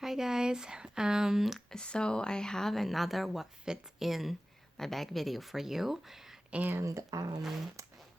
Hi guys, so I have another what fits in my bag video for you, and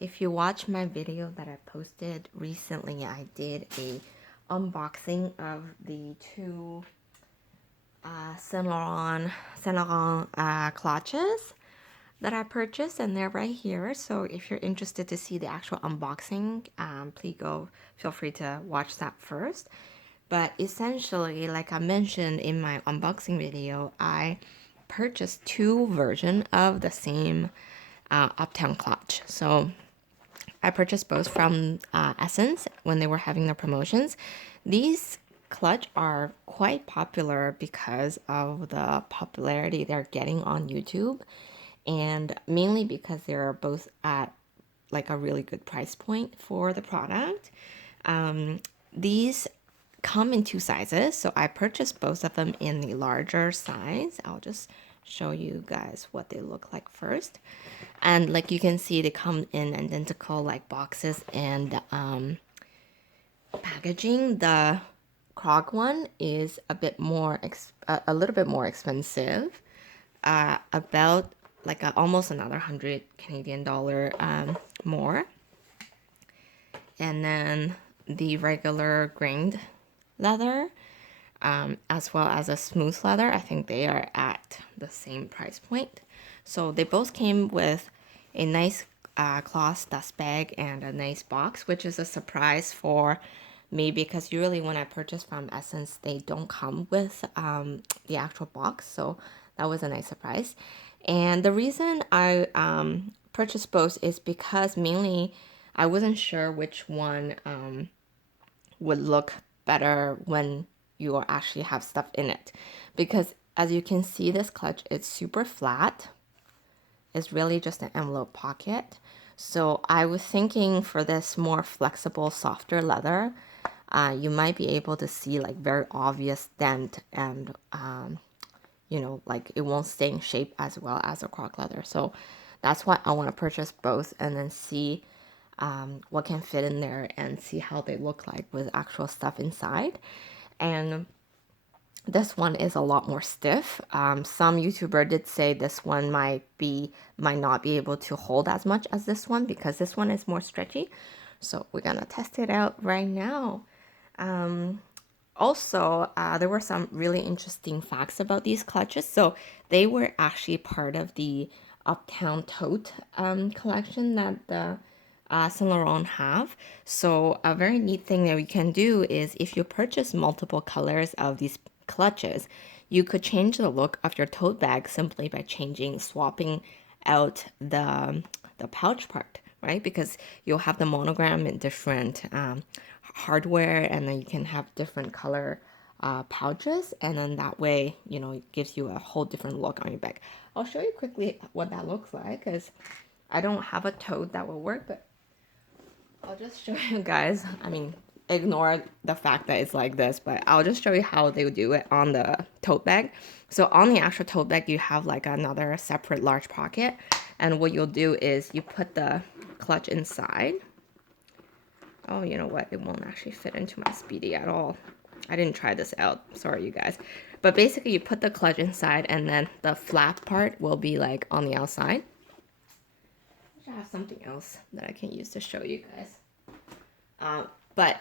if you watch my video that I posted recently, I did a unboxing of the two Saint Laurent clutches that I purchased, and they're right here. So if you're interested to see the actual unboxing, please feel free to watch that first. But essentially, like I mentioned in my unboxing video, I purchased two versions of the same Uptown clutch. So I purchased both from Essence when they were having their promotions. These clutch are quite popular because of the popularity they're getting on YouTube, and mainly because they're both at like a really good price point for the product. These come in two sizes, so I purchased both of them in the larger size. I'll just show you guys what they look like first. And like you can see, they come in identical like boxes and packaging. The croc one is a bit more a little bit more expensive, about like almost another 100 Canadian dollar more. And then the regular grained leather, as well as a smooth leather, I think they are at the same price point. So they both came with a nice cloth dust bag and a nice box, which is a surprise for me because usually when I purchase from Essence, they don't come with the actual box. So that was a nice surprise. And the reason I purchased both is because mainly I wasn't sure which one would look better when you actually have stuff in it. Because as you can see, this clutch is super flat. It's really just an envelope pocket. So I was thinking for this more flexible, softer leather, you might be able to see like very obvious dent and like it won't stay in shape as well as a croc leather. So that's why I want to purchase both and then see what can fit in there and see how they look like with actual stuff inside. And this one is a lot more stiff. Some YouTuber did say this one might not be able to hold as much as this one because this one is more stretchy. So we're gonna test it out right now. Also, there were some really interesting facts about these clutches. So they were actually part of the Uptown Tote collection that the Saint Laurent have. So a very neat thing that we can do is if you purchase multiple colors of these clutches, you could change the look of your tote bag simply by swapping out the pouch part, right? Because you'll have the monogram in different hardware, and then you can have different color pouches, and then that way, it gives you a whole different look on your bag. I'll show you quickly what that looks like because I don't have a tote that will work, but I'll just show you guys. I mean, ignore the fact that it's like this, but I'll just show you how they would do it on the tote bag. So on the actual tote bag, you have like another separate large pocket, and what you'll do is you put the clutch inside. Oh, you know what? It won't actually fit into my Speedy at all. I didn't try this out. Sorry, you guys. But basically, you put the clutch inside, and then the flap part will be like on the outside. I have something else that I can use to show you guys. But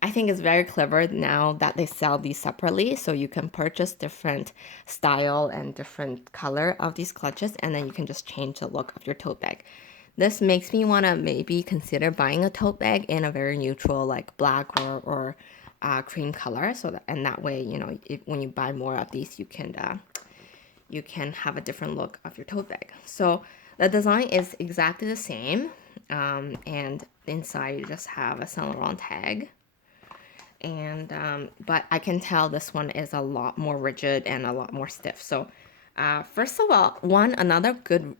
I think it's very clever now that they sell these separately, so you can purchase different style and different color of these clutches, and then you can just change the look of your tote bag. This makes me want to maybe consider buying a tote bag in a very neutral, like black or cream color. And that way, when you buy more of these, you can have a different look of your tote bag. So the design is exactly the same, and inside you just have a Saint Laurent tag. And but I can tell this one is a lot more rigid and a lot more stiff. So first of all, another good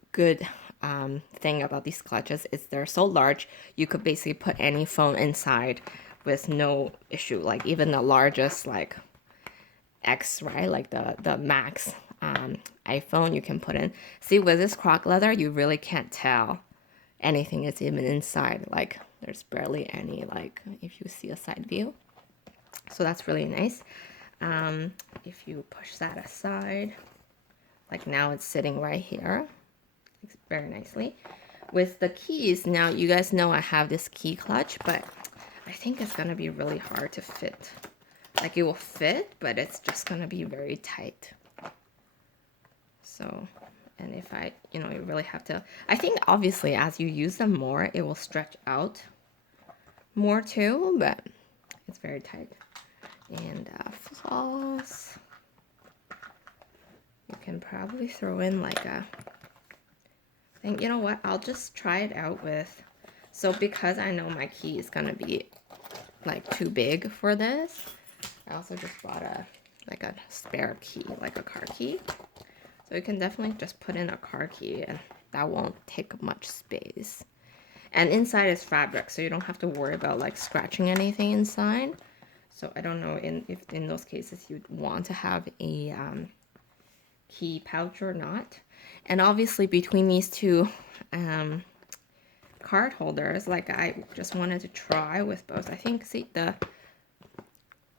thing about these clutches is they're so large, you could basically put any phone inside with no issue. Like even the largest like X, right? Like the Max iPhone you can put in. See, with this croc leather, you really can't tell anything is even inside. Like there's barely any, like if you see a side view. So that's really nice. If you push that aside, like now it's sitting right here, very nicely. With the keys, now you guys know I have this key clutch, but I think it's gonna be really hard to fit. Like it will fit, but it's just gonna be very tight. So, and if I, you know, you really have to, I think obviously as you use them more, it will stretch out more too, but it's very tight. And floss. You can probably throw in like a, I think, you know what, I'll just try it out with, so because I know my key is gonna be like too big for this, I also just bought like a spare key, like a car key. So you can definitely just put in a car key and that won't take much space. And inside is fabric, so you don't have to worry about like scratching anything inside. So I don't know if in those cases you'd want to have a key pouch or not. And obviously between these two card holders, like I just wanted to try with both. I think, see, the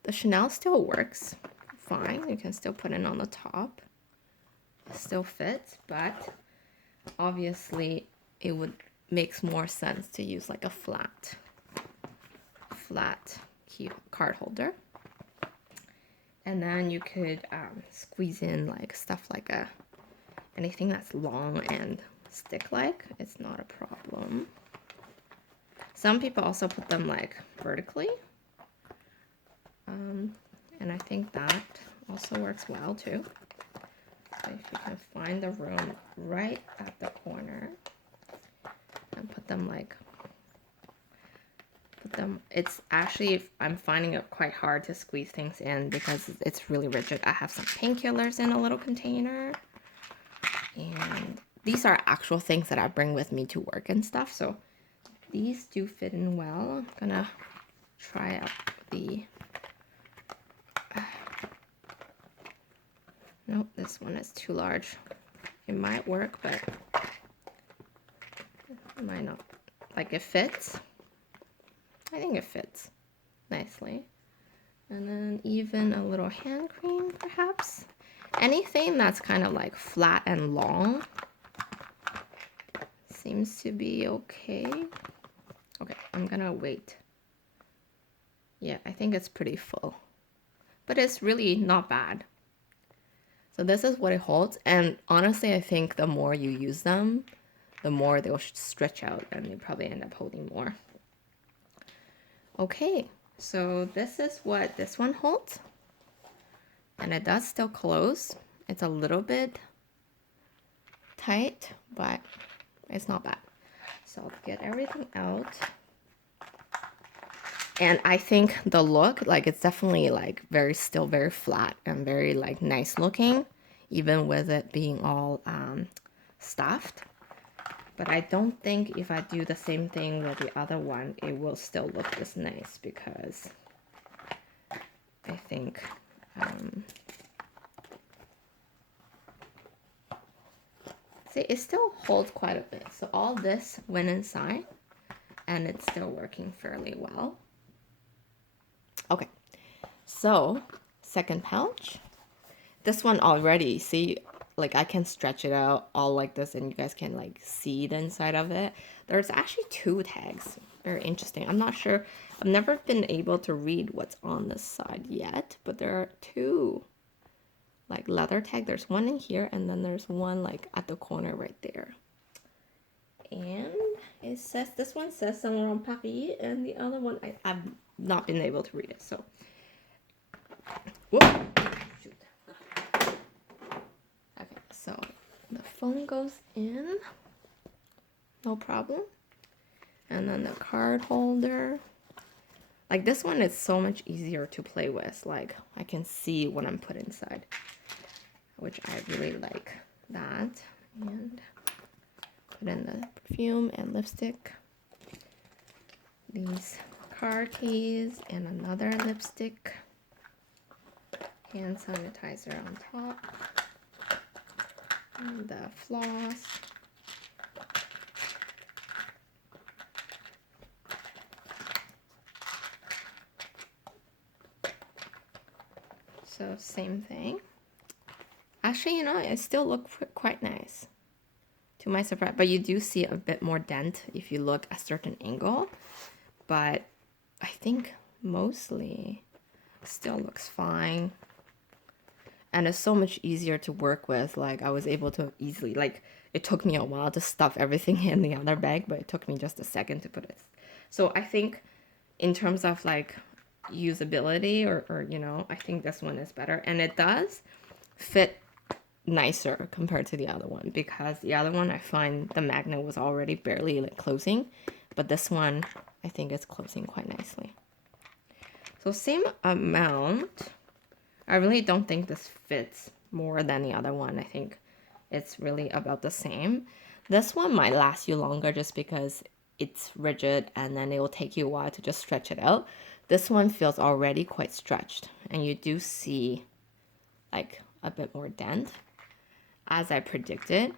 Chanel still works fine. You can still put it on the top. It still fits, but obviously it would makes more sense to use like a flat key card holder. And then you could squeeze in like stuff like anything that's long and stick-like. It's not a problem. Some people also put them like vertically. And I think that also works well too. So if you can find the room right at the corner and put them, it's actually, I'm finding it quite hard to squeeze things in because it's really rigid. I have some painkillers in a little container. And these are actual things that I bring with me to work and stuff. So these do fit in well. I'm gonna try out the, nope, this one is too large. It might work, but it might not. Like it fits. I think it fits nicely. And then even a little hand cream, perhaps. Anything that's kind of like flat and long seems to be okay. Okay, I'm gonna wait. Yeah, I think it's pretty full, but it's really not bad. So this is what it holds, and honestly, I think the more you use them, the more they'll stretch out, and you probably end up holding more. Okay, so this is what this one holds, and it does still close. It's a little bit tight, but it's not bad. So I'll get everything out. And I think the look, like it's definitely like still very flat and very like nice looking, even with it being all stuffed. But I don't think if I do the same thing with the other one, it will still look this nice, because I think see, it still holds quite a bit. So all this went inside and it's still working fairly well. Okay, so second pouch. This one already, see, like I can stretch it out all like this and you guys can like see the inside of it. There's actually 2 tags. Very interesting. I'm not sure. I've never been able to read what's on this side yet, but there are 2 like leather tag. There's one in here and then there's one like at the corner right there. And it says, this one says Saint Laurent Paris, and the other one I've not been able to read it. So, whoop, shoot. Okay, so the phone goes in, no problem. And then the card holder. Like this one is so much easier to play with. Like I can see what I'm putting inside, which I really like that. And put in the perfume and lipstick. These car keys and another lipstick. Hand sanitizer on top. And the floss. So same thing. Actually, you know, it still looks quite nice to my surprise. But you do see a bit more dent if you look at a certain angle. But I think mostly still looks fine. And it's so much easier to work with. Like I was able to easily, like it took me a while to stuff everything in the other bag, but it took me just a second to put it. So I think in terms of like usability or you know, I think this one is better. And it does fit nicer compared to the other one, because the other one I find the magnet was already barely like closing, but this one I think it's closing quite nicely. So same amount. I really don't think this fits more than the other one. I think it's really about the same. This one might last you longer just because it's rigid and then it will take you a while to just stretch it out. This one feels already quite stretched, and you do see like a bit more dent as I predicted.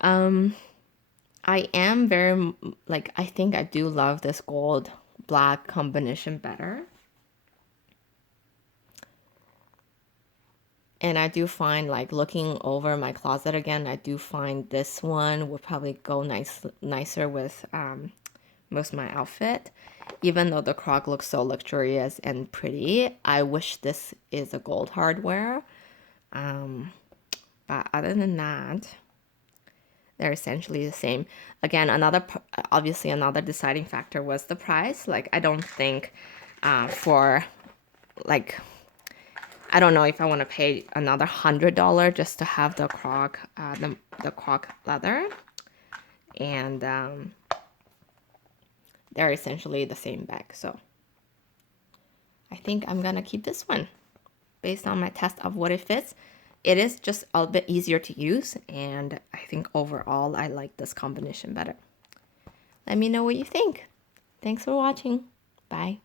I am very like, I think I do love this gold black combination better. And I do find, like, looking over my closet again, I do find this one would probably go nicer with most of my outfit. Even though the croc looks so luxurious and pretty, I wish this is a gold hardware. But other than that, they're essentially the same. Again, obviously another deciding factor was the price. Like, I don't think for like, I don't know if I want to pay another $100 just to have the croc, the croc leather, and they're essentially the same bag. So I think I'm gonna keep this one based on my test of what it fits. It is just a bit easier to use, and I think overall I like this combination better. Let me know what you think. Thanks for watching. Bye.